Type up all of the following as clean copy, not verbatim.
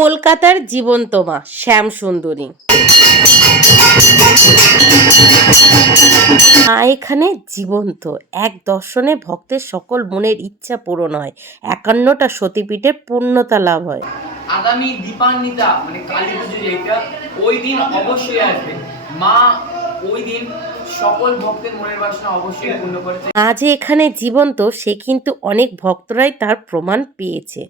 কলকাতার জীবন্ত মা শ্যামসুন্দরী। মা এখানে জীবন্ত, এক দর্শনে ভক্তের সকল মনের ইচ্ছা পূরণ হয়, 51টা সতীপীঠের পূর্ণতা লাভ হয়। আগামী দীপান্বিতা মানে কালী পুজো যেটা, ওই দিন অবশ্যই আসবে মা। ওই দিন সকল ভক্তের মনের বাসনা অবশ্যই পূর্ণ করে। আজ এখানে জীবন্ত, সে কিন্তু অনেক ভক্তরাই তার প্রমাণ পেয়েছে।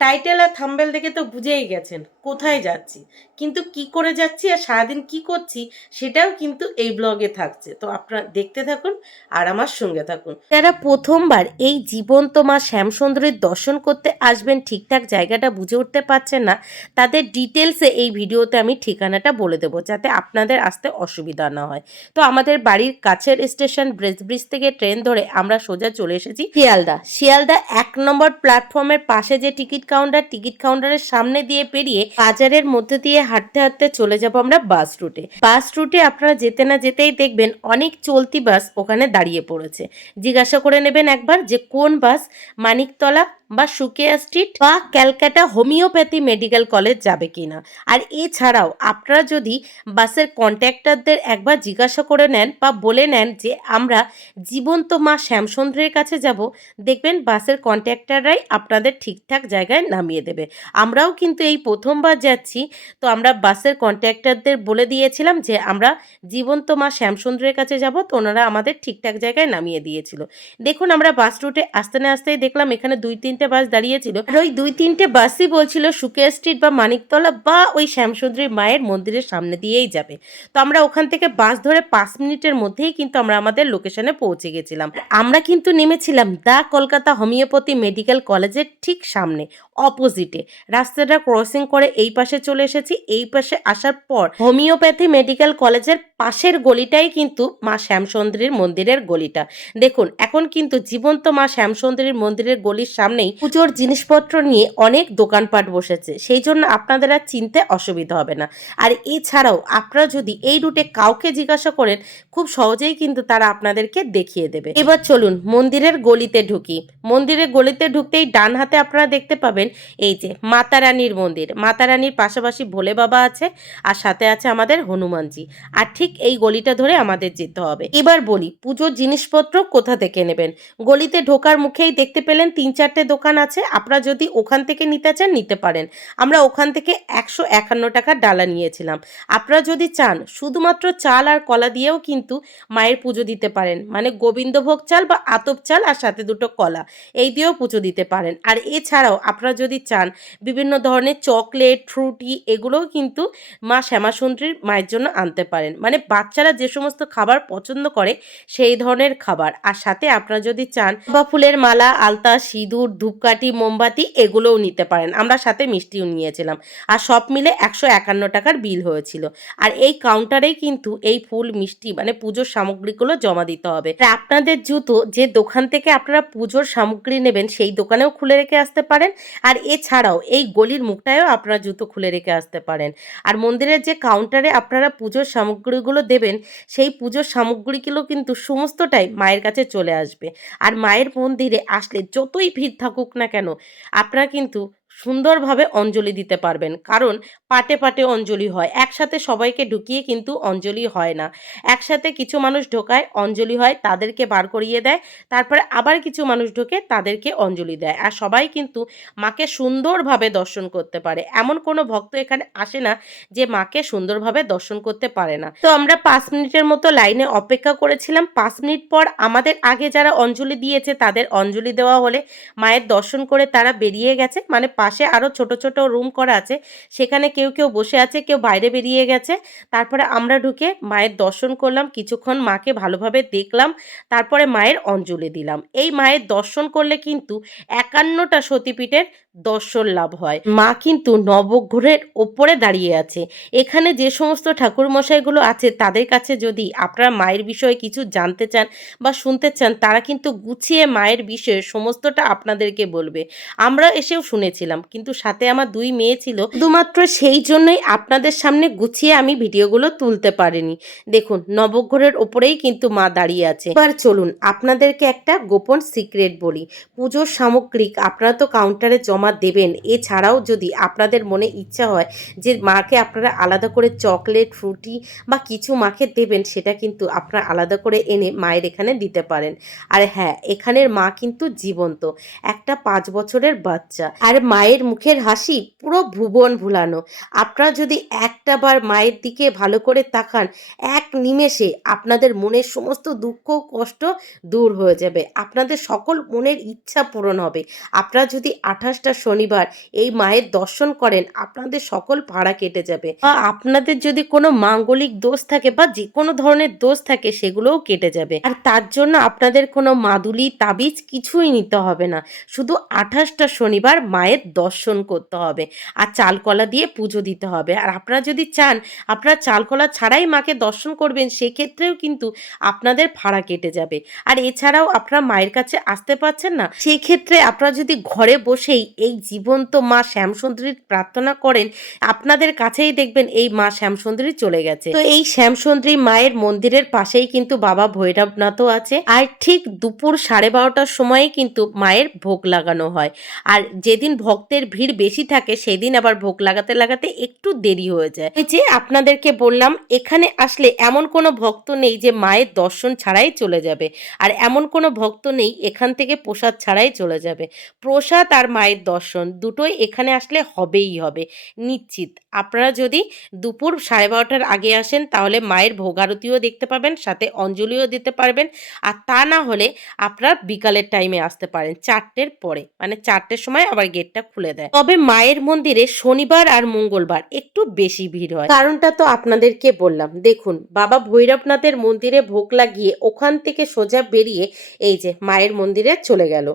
টাইটেল আর থাম্বনেল দেখে তো বুঝেই গেছেন কোথায় যাচ্ছি, কিন্তু কি করে যাচ্ছি আর সারাদিন কি করছি সেটাও কিন্তু এই ব্লগে থাকছে। তো আপনারা দেখতে থাকুন আর আমার সঙ্গে থাকুন। যারা প্রথমবার এই জীবন্ত মা শ্যামসুন্দরীর দর্শন করতে আসবেন, ঠিকঠাক জায়গাটা বুঝে উঠতে পারছেন না, তাদের ডিটেলসে এই ভিডিওতে আমি ঠিকানাটা বলে দেবো, যাতে আপনাদের আসতে অসুবিধা না হয়। তো আমাদের বাড়ির কাছের স্টেশন ব্রিজ থেকে ট্রেন ধরে আমরা সোজা চলে এসেছি শিয়ালদা 1 নম্বর প্ল্যাটফর্মের পাশে যে টিকিট কাউন্টারের সামনে দিয়ে পেরিয়ে বাজারের মধ্যে দিয়ে হাঁটতে হাঁটতে চলে যাব আমরা বাস রুটে। আপনারা যেতে না যেতেই দেখবেন অনেক চলতি বাস ওখানে দাঁড়িয়ে পড়েছে। জিজ্ঞাসা করে নেবেন একবার যে কোন বাস মানিকতলা বা সুকিয়া স্ট্রিট বা ক্যালকাটা হোমিওপ্যাথি মেডিকেল কলেজ যাবে কিনা। আর এছাড়াও আপনারা যদি বাসের কন্ট্রাক্টরদের একবার জিজ্ঞাসা করে নেন বা বলে নেন যে আমরা জীবন্ত মা শ্যামসুন্দরীর কাছে যাব, দেখবেন বাসের কন্ট্রাক্টররাই আপনাদের ঠিকঠাক জায়গায় নামিয়ে দেবে। আমরাও কিন্তু এই প্রথমবার যাচ্ছি, তো আমরা বাসের কন্ট্রাক্টরদের বলে দিয়েছিলাম যে আমরা জীবন্ত মা শ্যামসুন্দরীর কাছে যাব, তো ওনারা আমাদের ঠিকঠাক জায়গায় নামিয়ে দিয়েছিল। দেখুন আমরা বাস রুটে আসতে না আসতেই দেখলাম এখানে 2-3টে বাস দাঁড়িয়েছিল, আর ওই 2-3টে বাসই বলছিল সুকিয়া স্ট্রিট বা মানিকতলা বা ওই শ্যামসুন্দরী মায়ের মন্দিরের সামনে দিয়েই যাবে। তো আমরা ওখান থেকে বাস ধরে 5 মিনিটের মধ্যেই কিন্তু আমরা আমাদের লোকেশনে পৌঁছে গেছিলাম। আমরা কিন্তু নেমেছিলাম দা কলকাতা হোমিওপ্যাথি মেডিকেল কলেজের ঠিক সামনে, অপোজিটে। রাস্তাটা ক্রসিং করে এই পাশে চলে এসেছি। এই পাশে আসার পর হোমিওপ্যাথি মেডিকেল কলেজের পাশের গলিটাই কিন্তু মা শ্যামসুন্দরীর মন্দিরের গলিটা। দেখুন এখন কিন্তু জীবন্ত মা শ্যামসুন্দরীর মন্দিরের গলির সামনেই পুজোর জিনিসপত্র নিয়ে অনেক দোকানপাট বসেছে, সেই জন্য আপনাদের আর চিনতে অসুবিধা হবে না। আর এছাড়াও আপনারা যদি এই রুটে কাউকে জিজ্ঞাসা করেন, খুব সহজেই কিন্তু তারা আপনাদেরকে দেখিয়ে দেবে। এবার চলুন মন্দিরের গলিতে ঢুকি। মন্দিরের গলিতে ঢুকতেই ডান হাতে আপনারা দেখতে পাবেন এই যে মাতা রানীর মন্দির। মাতা রানীর পাশাপাশি ভোলে বাবা আছে, আর সাথে আছে আমাদের হনুমানজি। আর ঠিক এই গলিটা ধরে আমাদের যেতে হবে। এবার বলি পুজোর জিনিসপত্র কোথা থেকে নেবেন। গলিতে ঢোকার মুখেই দেখতে পেলেন 3-4টে দোকান আছে, আপনারা যদি ওখান থেকে নিতে চান নিতে পারেন। আমরা ওখান থেকে 151 টাকার ডালা নিয়েছিলাম। আপনারা যদি চান শুধুমাত্র চাল আর কলা দিয়েও কিন্তু মায়ের পুজো দিতে পারেন, মানে গোবিন্দভোগ চাল বা আতপ চাল আর সাথে 2টো কলা, এই দিয়েও পুজো দিতে পারেন। আর এছাড়াও আপনারা যদি চান বিভিন্ন ধরনের চকলেট ফ্রুটি এগুলোও কিন্তু মা শ্যামাসুন্দরীর মায়ের জন্য আনতে পারেন, মানে বাচ্চারা যে সমস্ত খাবার পছন্দ করে সেই ধরনের খাবার। আর সাথে আপনারা যদি চান বা ফুলের মালা, আলতা, সিঁদুর, ধূপকাঠি, মোমবাতি এগুলোও নিতে পারেন। আমরা সাথে মিষ্টিও নিয়েছিলাম। আর সব মিলে 151 টাকার বিল হয়েছিল। আর এই কাউন্টারেই কিন্তু এই ফুল মিষ্টি মানে পুজোর সামগ্রীগুলো জমা দিতে হবে। আপনাদের জুতো যে দোকান থেকে আপনারা পুজোর সামগ্রী নেবেন সেই দোকানেও খুলে রেখে আসতে পারেন, আর এছাড়াও এই গলির মুখটায়ও আপনারা জুতো খুলে রেখে আসতে পারেন। আর মন্দিরের যে কাউন্টারে আপনারা পুজোর সামগ্রীগুলো দেবেন, সেই পুজোর সামগ্রীগুলো কিন্তু সমস্তটাই মায়ের কাছে চলে আসবে। আর মায়ের মন্দিরে আসলে যতই ভিড় থাকুক না কেন, আপনারা কিন্তু সুন্দরভাবে অঞ্জলি দিতে পারবেন, কারণ পাটে পাটে অঞ্জলি হয়, একসাথে সবাইকে ঢুকিয়ে কিন্তু অঞ্জলি হয় না। একসাথে কিছু মানুষ ঢোকায় অঞ্জলি হয়, তাদেরকে বার করিয়ে দেয়, তারপরে আবার কিছু মানুষ ঢোকে তাদেরকে অঞ্জলি দেয়। আর সবাই কিন্তু মাকে সুন্দরভাবে দর্শন করতে পারে, এমন কোনো ভক্ত এখানে আসে না যে মাকে সুন্দরভাবে দর্শন করতে পারে না। তো আমরা 5 মিনিটের মতো লাইনে অপেক্ষা করেছিলাম। 5 মিনিট পর আমাদের আগে যারা অঞ্জলি দিয়েছে তাদের অঞ্জলি দেওয়া হলে মায়ের দর্শন করে তারা বেরিয়ে গেছে। মানে পাশে আরও ছোট ছোট রুম করা আছে, সেখানে কেউ কেউ বসে আছে, কেউ বাইরে বেরিয়ে গেছে। তারপরে আমরা ঢুকে মায়ের দর্শন করলাম, কিছুক্ষণ মাকে ভালোভাবে দেখলাম, তারপরে মায়ের অঞ্জলি দিলাম। এই মায়ের দর্শন করলে কিন্তু 51টা সতীপীঠের দর্শন লাভ হয়। মা কিন্তু নবগ্রহের ওপরে দাঁড়িয়ে আছে। এখানে যে সমস্ত ঠাকুরমশাইগুলো আছে তাদের কাছে যদি আপনারা মায়ের বিষয়ে কিছু জানতে চান বা শুনতে চান, তারা কিন্তু গুছিয়ে মায়ের বিষয়ে সমস্তটা আপনাদেরকে বলবে। আমরা এসেও শুনেছিলাম, কিন্তু সাথে আমার 2 মেয়ে ছিল, শুধুমাত্র সেই জন্যই আপনাদের সামনে গুছিয়ে আমি ভিডিওগুলো তুলতে পারিনি। দেখুন নবগ্রহের ওপরেই কিন্তু মা দাঁড়িয়ে আছে। এবার চলুন আপনাদেরকে একটা গোপন সিক্রেট বলি। পুজোর সামগ্রিক আপনারা তো কাউন্টারে জমা মা দেবেন, এছাড়াও যদি আপনাদের মনে ইচ্ছা হয় যে মাকে আপনারা আলাদা করে চকলেট, ফ্রুটি বা কিছু মাকে দেবেন, সেটা কিন্তু আপনারা আলাদা করে এনে মায়ের এখানে দিতে পারেন। আর হ্যাঁ, এখানের মা কিন্তু জীবন্ত, একটা 5 বছরের বাচ্চা। আর মায়ের মুখের হাসি পুরো ভুবন ভুলানো। আপনারা যদি একটা বার মায়ের দিকে ভালো করে তাকান, এক নিমেষে আপনাদের মনের সমস্ত দুঃখ কষ্ট দূর হয়ে যাবে, আপনাদের সকল মনের ইচ্ছা পূরণ হবে। আপনারা যদি 28টা শনিবার এই মায়ের দর্শন করেন, আপনাদের সকল ভাড়া কেটে যাবে। বা আপনাদের যদি কোনো মাঙ্গলিক দোষ থাকে বা যে কোনো ধরনের দোষ থাকে, সেগুলোও কেটে যাবে। আর তার জন্য আপনাদের কোনো মাদুলি তাবিজ কিছুই নিতে হবে না, শুধু 28টা শনিবার মায়ের দর্শন করতে হবে আর চালকলা দিয়ে পুজো দিতে হবে। আর আপনারা যদি চান আপনারা চালকলা ছাড়াই মাকে দর্শন করবেন, সেক্ষেত্রেও কিন্তু আপনাদের ভাড়া কেটে যাবে। আর এছাড়াও আপনারা মায়ের কাছে আসতে পারছেন না, সেই ক্ষেত্রে আপনারা যদি ঘরে বসেই এই জীবন্ত মা শ্যামসুন্দরীর প্রার্থনা করেন, আপনাদের কাছেই দেখবেন এই মা শ্যামসুন্দরী চলে গেছে। তো এই শ্যামসুন্দরী মায়ের মন্দিরের পাশেই কিন্তু বাবা ভৈরবনাথও আছে। আর ঠিক দুপুর 12:30টার সময়ে কিন্তু মায়ের ভোগ লাগানো হয়। আর যেদিন ভক্তের ভিড় বেশি থাকে, সেদিন আবার ভোগ লাগাতে লাগাতে একটু দেরি হয়ে যায়। ওই যে আপনাদেরকে বললাম, এখানে আসলে এমন কোনো ভক্ত নেই যে মায়ের দর্শন ছাড়াই চলে যাবে, আর এমন কোনো ভক্ত নেই এখান থেকে প্রসাদ ছাড়াই চলে যাবে। প্রসাদ আর মায়ের দর্শন দুটোই এখানে আসলে হবেই হবে, নিশ্চিত। আপনারা যদি দুপুর 12:30টার আগে আসেন, তাহলে মায়ের ভোগ আরতিও দেখতে পাবেন, সাথে অঞ্জলিও দিতে পারবেন। আর তা না হলে আপনারা বিকালের টাইমে আসতে পারেন, 4টের পরে, মানে 4টের সময় আবার গেটটা খুলে দেয়। তবে মায়ের মন্দিরে শনিবার আর মঙ্গলবার একটু বেশি ভিড় হয়, কারণটা তো আপনাদেরকে বললাম। দেখুন, বাবা ভৈরবনাথের মন্দিরে ভোগ লাগিয়ে ওখান থেকে সোজা বেরিয়ে এই যে মায়ের মন্দিরে চলে গেল।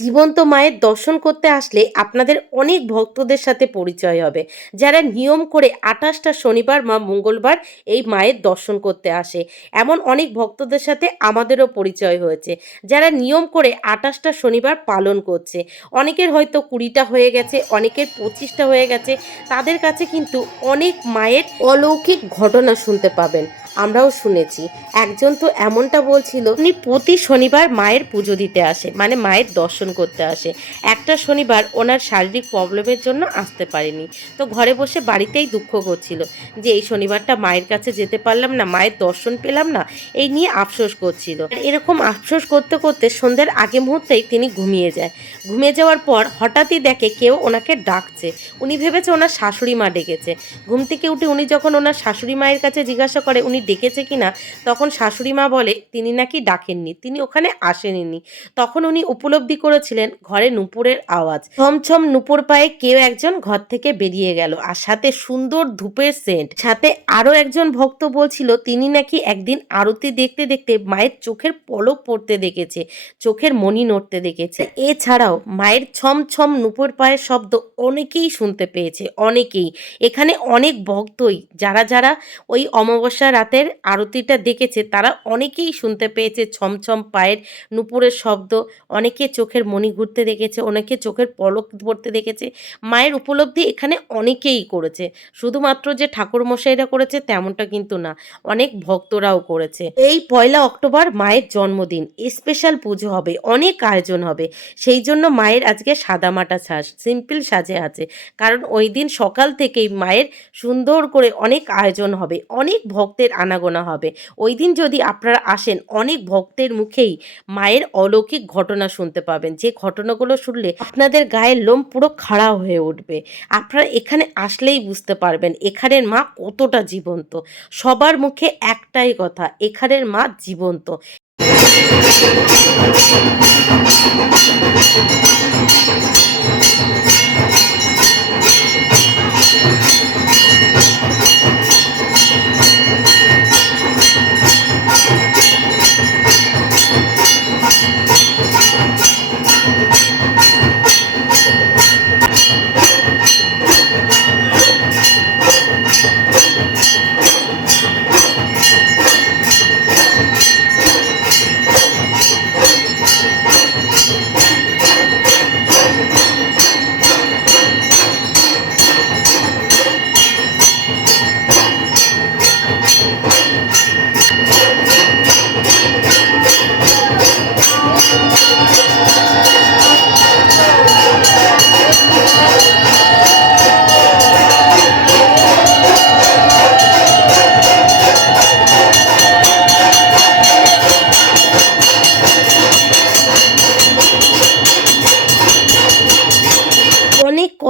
জীবন্ত মায়ের দর্শন করতে আসলে আপনাদের অনেক ভক্তদের সাথে পরিচয় হবে, যারা নিয়ম করে 28টা শনিবার বা মঙ্গলবার এই মায়ের দর্শন করতে আসে। এমন অনেক ভক্তদের সাথে আমাদেরও পরিচয় হয়েছে, যারা নিয়ম করে 28টা শনিবার পালন করছে। অনেকের হয়তো 20টা হয়ে গেছে, অনেকের 25টা হয়ে গেছে। তাদের কাছে কিন্তু অনেক মায়ের অলৌকিক ঘটনা শুনতে পাবেন, আমরাও শুনেছি। একজন তো এমনটা বলছিল, উনি প্রতি শনিবার মায়ের পুজো দিতে আসে, মানে মায়ের দর্শন করতে আসে। একটা শনিবার ওনার শারীরিক প্রবলেমের জন্য আসতে পারেনি, তো ঘরে বসে বাড়িতেই দুঃখ করছিল যে এই শনিবারটা মায়ের কাছে যেতে পারলাম না, মায়ের দর্শন পেলাম না, এই নিয়ে আফসোস করছিল। এরকম আফসোস করতে করতে সন্ধ্যের আগে মুহূর্তেই তিনি ঘুমিয়ে যায়। ঘুমিয়ে যাওয়ার পর হঠাৎই দেখে কেউ ওনাকে ডাকছে। উনি ভেবেছে ওনার শাশুড়ি মা ডেকেছে। ঘুম থেকে উঠে উনি যখন ওনার শাশুড়ি মায়ের কাছে জিজ্ঞাসা করে উনি ডেকেছে কিনা, তখন শাশুড়ি মা বলে তিনি নাকি ডাকেননি, তিনি ওখানে আসেননি। তখন উনি উপলব্ধি করেছিলেন ঘরে নূপুরের আওয়াজ, ছমছম নূপুর পায়ে কেউ একজন ঘর থেকে বেরিয়ে গেল, আর সাথে সুন্দর ধূপের সেন্ট। সাথে আরো একজন ভক্ত বলছিল তিনি নাকি একদিন আরতি দেখতে দেখতে মায়ের চোখের পলক পড়তে দেখেছে, চোখের মণি নড়তে দেখেছে। এছাড়াও মায়ের ছমছম নূপুর পায়ের শব্দ অনেকেই শুনতে পেয়েছে, অনেকেই। এখানে অনেক ভক্তই যারা যারা ওই অমাবস্যা রাতের আরতিটা দেখেছে, তারা অনেকেই শুনতে পেয়েছে ছমছম পায়ের নূপুরের শব্দ, অনেকে চোখের মণি ঘুরতে দেখেছে, অনেকে চোখের পলক পড়তে দেখেছে। মায়ের উপলব্ধি এখানে অনেকেই করেছে, শুধুমাত্র যে ঠাকুরমশাইরা করেছে তেমনটা কিন্তু না, অনেক ভক্তরাও করেছে। এই 1 অক্টোবর মায়ের জন্মদিন, স্পেশাল পুজো হবে, অনেক আয়োজন হবে। সেই জন্য মায়ের আজকে সাদামাটা সাজ, সিম্পল সাজে আছে, কারণ ওই দিন সকাল থেকেই মায়ের সুন্দর করে অনেক আয়োজন হবে, অনেক ভক্তের আনাগোনা হবে। ওই দিন যদি আপনারা আসেন, অনেক ভক্তের মুখেই মায়ের অলৌকিক ঘটনা শুনতে পাবেন, যে ঘটনাগুলো শুনলে আপনাদের গায়ের লোম পুরো খাড়া হয়ে উঠবে। আপনারা এখানে আসলেই বুঝতে পারবেন এখানের মা কতটা জীবন্ত। সবার মুখে একটাই কথা, এখানের মা জীবন্ত।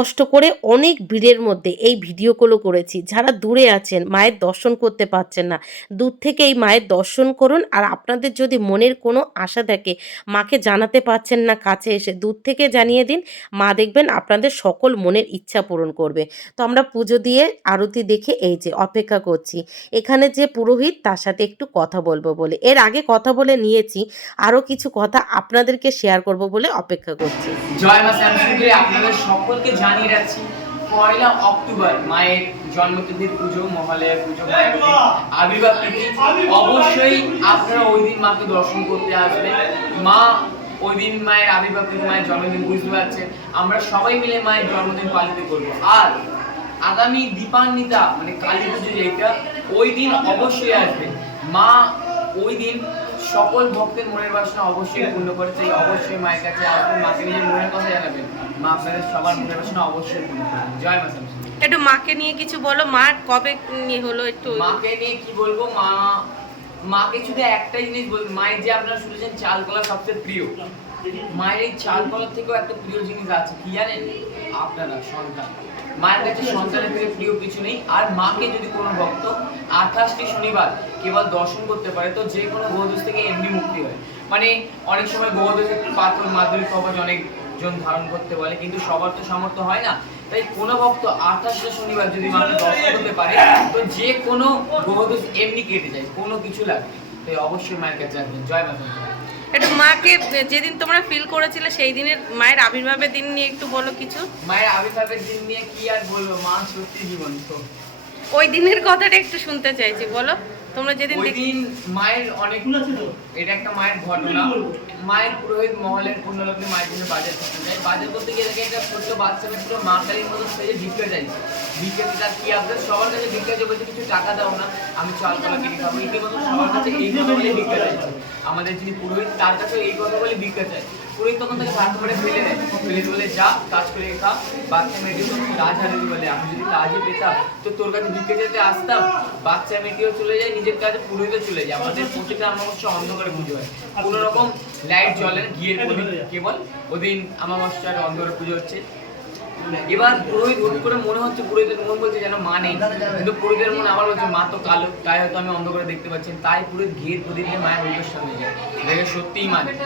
কষ্ট করে অনেক ভিড়ের মধ্যে এই ভিডিওগুলো করেছি। যারা দূরে আছেন, মায়ের দর্শন করতে পারছেন না, দূর থেকে এই মায়ের দর্শন করুন। আর আপনাদের যদি মনের কোনো আশা থাকে, মাকে জানাতে পারছেন না কাছে এসে, দূর থেকে জানিয়ে দিন। মা দেখবেন আপনাদের সকল মনের ইচ্ছা পূরণ করবে। তো আমরা পুজো দিয়ে আরতি দেখে এই যে অপেক্ষা করছি এখানে যে পুরোহিত, তার সাথে একটু কথা বলবো বলে। এর আগে কথা বলে নিয়েছি, আরও কিছু কথা আপনাদেরকে শেয়ার করব বলে অপেক্ষা করছি। জয় মা শ্যামসুন্দরী, আপনাদের সকলকে জানিয়ে রাখছি 1 অক্টোবর মায়ের জন্মতিথির পুজো, মহালয়া পুজো, মায়ের আবির্ভাব তিথি। অবশ্যই আপনারা ওই দিন মাকে দর্শন করতে আসবেন। মা ওই দিন মায়ের আবির্ভাব তিথি, মায়ের জন্মদিন, বুঝতে পারছেন, আমরা সবাই মিলে মায়ের জন্মদিন পালিত করব। আর আগামী দীপান্বিতা মানে কালী পুজো যেটা, ওই দিন অবশ্যই আসবেন। মা ওই দিন সকল ভক্তের মনের বাসনা অবশ্যই পূর্ণ করে, তাই অবশ্যই মায়ের কাছে আসবেন, মাকে নিজের মনের কথা জানাবেন। মা আপনাদের সবার মনের বাসনা অবশ্যই পূর্ণ করবেন। জয় মা শ্যামসুন্দরী। একটু মাকে নিয়ে কিছু বলো, মা কবে নিয়ে হলো একটু। মাকে নিয়ে কি বলবো, মাকে শুধু একটাই জিনিস বলবো, মায়ের যে আপনারা শুনেছেন চাল কলা সবচেয়ে প্রিয়, মায়ের এই চাল কলার থেকেও একটা প্রিয় জিনিস আছে, কি জানেন আপনারা? সন্তান। মায়ের কাছে সন্তানের থেকে প্রিয় কিছু নেই। আর মাকে যদি কোনো ভক্ত 28টি শনিবার কেবল দর্শন করতে পারে, তো যে কোনো গ্রহদোষ থেকে এমনি মুক্তি হয়। মানে অনেক সময় গ্রহদোষের পাথর, মাদুরি, কবচ অনেকজন ধারণ করতে বলে, কিন্তু সবার তো সামর্থ্য হয় না। তাই কোনো ভক্ত 28টা শনিবার যদি মাকে দর্শন করতে পারে, তো যে কোনো গ্রহদোষ এমনি কেটে যায়, কোনো কিছু লাগে না। তাই অবশ্যই মায়ের কাছে আসবেন। জয় মা শ্যামসুন্দরী। একটু মাকে যেদিন তোমরা ফিল করেছিলে সেই দিনের মায়ের আবির্ভাবের দিন নিয়ে একটু বলো কিছু। মায়ের আবির্ভাবের দিন নিয়ে কি আর বলবো, মা সত্যি জীবন। তো ওই দিনের কথাটা একটু শুনতে চাইছি, বলো তোমরা যেদিন ওই দিন মায়ের অনেক, এটা একটা মায়ের ঘটনা। মায়ের পুরোহিত মহলের পুণ্যলগ্নে মায়ের জন্য বাজার করতে যায়। বাজার করতে গিয়ে দেখে একটা ছোট্ট বাচ্চাকে পুরো মা কালীর মতো সেজে ভিক্ষা চাইছে। ভিক্ষাতে তার কি আপনার সবার কাছে ভিক্ষা চাইছে, বলছে কিছু টাকা দাও না, আমি চাল কলা কিনে খাবো। ইতিমধ্যে সবার কাছে এই কথা বলে ভিক্ষা চাইছে। আমাদের যিনি পুরোহিত, তার কাছে এই কথা বলে ভিক্ষা চাই। পুরোহিত তখন তাকে ভাত করে ফেলে দেয়, ফেলে বলে যা কাজ করে খা। বাচ্চা মেয়েটিও তখন কাজ হারিয়ে বলে, আমি যদি কাজে পেতাম তো তোর কাছে ভিক্ষা যেতে আসতাম। বাচ্চা মেয়েটিও চলে যায় নিজের কাজে, পুরোহিতও চলে যায়। আমাদের প্রতিটা অমাবস্যা অন্ধকারে পুজো হয়, কোনো রকম লাইট জ্বলে না, ঘিয়ের প্রদীপ কেবল। ওদিন অমাবস্যার অন্ধকারে পুজো হচ্ছে। এবার পুরোহিত হুট করে মনে হচ্ছে, পুরোহিতের মন বলছে যেন মা নেই, কিন্তু পুরোহিতের মন আবার বলছে মা তো কালো, তাই হয়তো আমি অন্ধকারে দেখতে পাচ্ছি। তাই পুরোহিত ঘিয়ের প্রদীপ নিয়ে মায়ের মুখের সামনে যায়, দেখে সত্যিই মা নেই।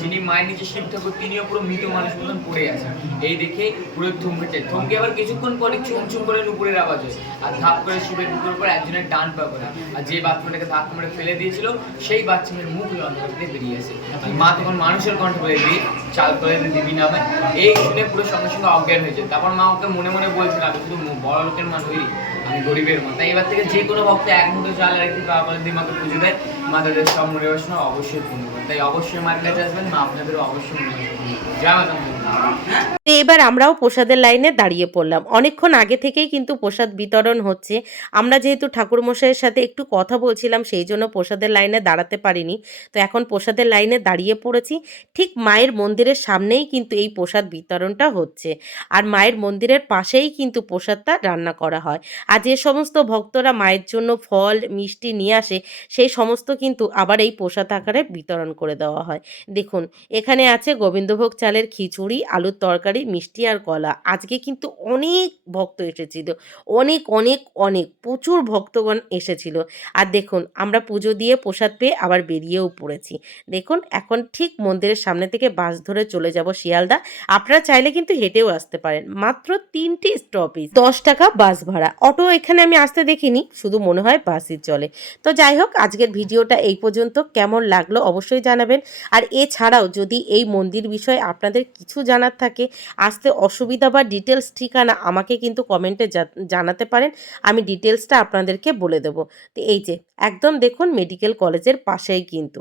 যিনি মায়ের নিচে শিব ঠাকুর, তিনিও পুরো মৃত মানুষ মতন পড়ে আছে। এই দেখে পুরোহিত থমকে যায়। থমকে আবার কিছুক্ষণ পরে চুমচুম করে নুপুরের আওয়াজ হয়, আর ধাপ করে শিবের বুকের উপর একজনের ডান পা করে। আর যে বাচ্চাটাকে ধাপ করে ফেলে দিয়েছিল, সেই বাচ্চাদের মুখ ওই অন্ধকার থেকে বেরিয়ে আসে। মা তখন মানুষের কণ্ঠ বলে দিই চাল করে দেবী নামে। এই শুনে পুরো সঙ্গে সঙ্গে অজ্ঞান হয়েছে। তারপর মা ওকে মনে মনে বলছিল, আমি শুধু বড় লোকের মা নই, আমি গরিবের মা। তাই এবার থেকে যে কোনো ভক্ত এক মুঠো চাল আর একটি পা করে দিয়ে মাকে পুজো দেয়, মা তাদের সব মনে বাসনা অবশ্যই পূর্ণ করে। তাই অবশ্যই মায়ের কাছে আসবেন, মা আপনাদেরও অবশ্যই মনে বাসনা। জয় মা শ্যামসুন্দরী। এবার আমরাও প্রসাদের লাইনে দাঁড়িয়ে পড়লাম। অনেকক্ষণ আগে থেকেই কিন্তু প্রসাদ বিতরণ হচ্ছে। আমরা যেহেতু ঠাকুরমশাইয়ের সাথে একটু কথা বলছিলাম, সেই জন্য প্রসাদের লাইনে দাঁড়াতে পারিনি। তো এখন প্রসাদের লাইনে দাঁড়িয়ে পড়েছি। ঠিক মায়ের মন্দিরের সামনেই কিন্তু এই প্রসাদ বিতরণটা হচ্ছে। আর মায়ের মন্দিরের পাশেই কিন্তু প্রসাদটা রান্না করা হয়। আর যে সমস্ত ভক্তরা মায়ের জন্য ফল মিষ্টি নিয়ে আসে, সেই সমস্ত কিন্তু আবার এই প্রসাদ আকারে বিতরণ করে দেওয়া হয়। দেখুন, এখানে আছে গোবিন্দভোগ চালের খিচুড়ি, আলুর তরকারি, মিষ্টি আর কলা। আজকে কিন্তু অনেক ভক্ত এসেছিল, অনেক অনেক অনেক প্রচুর ভক্তগণ এসেছিল। আর দেখুন, আমরা পুজো দিয়ে প্রসাদ পেয়ে আবার বেরিয়েও পড়েছি। দেখুন, এখন ঠিক মন্দিরের সামনে থেকে বাস ধরে চলে যাব শিয়ালদা। আপনারা চাইলে কিন্তু হেঁটেও আসতে পারেন, মাত্র 3টি স্টপেজ, 10 টাকা বাস ভাড়া। অটো এখানে আমি আসতে দেখিনি, শুধু মনে হয় বাসই চলে। তো যাই হোক, আজকের ভিডিওটা এই পর্যন্ত। কেমন লাগলো অবশ্যই জানাবেন। আর এছাড়াও যদি এই মন্দির বিষয়ে আপনাদের কিছু জানার থাকে, আসতে অসুবিধা বা ডিটেলস ঠিকানা আমাকে কিন্তু কমেন্টে জানাতে পারেন, আমি ডিটেলসটা আপনাদেরকে বলে দেবো। তো এই যে একদম দেখুন, মেডিকেল কলেজের পাশেই কিন্তু।